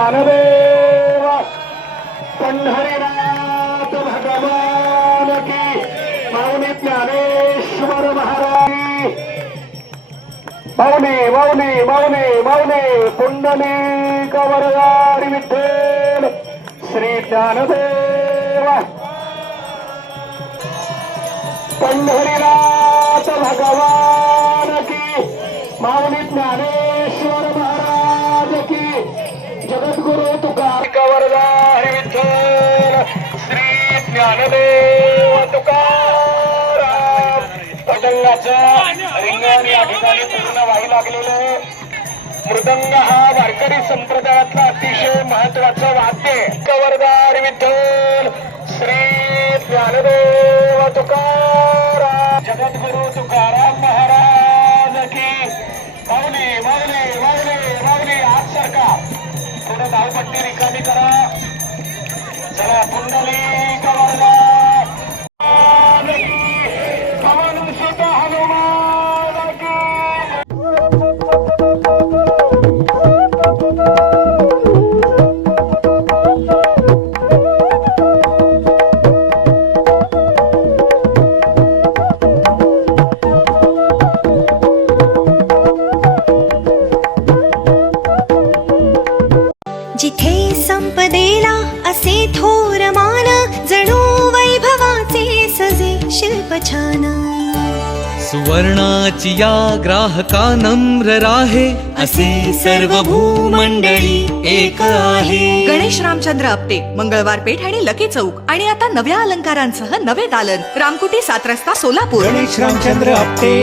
ज्ञानदेव पंढरीनाथ भगवान की माऊली ज्ञानेश्वर महाराज माऊली माऊली माऊली माऊली पुंडलिक वरदारी विठ्ठल श्री ज्ञानदेव पंढरीनाथ भगवान की माऊली ज्ञानेश्वर महाराज की जगद्गुरु तुकाराम वरदारी विठ्ठल श्री ज्ञानदेव तुकाराम पतंगाचं रिंगण या ठिकाणी पूर्ण व्हायला लागलेलं आहे. मृदंग हा वारकरी संप्रदायातला अतिशय महत्वाचं वाद्य कवरदार विठ्ठल श्री ज्ञानदेव तुकाराम जगद्गुरु तुकाराम महाराज की माऊली माऊली माऊली माऊली आज सरकार थोडं धावपट्टी रिकामी करा. चला पुंडलिक वरदार पवन सुत हनुमान की जिथे संपदेला असे थोर मान जणू वैभवाचे सजे शिल्प छान. सुवर्णाची या ग्राहका नम्र राहे असे सर्व भूमंडळी एक आहे. गणेश रामचंद्र आपटे, मंगळवार पेठ आणि लकी चौक आणि आता नव्या अलंकारांसह नवे दालन, रामकुटी 7 रस्ता सोलापूर. गणेश रामचंद्र आपटे.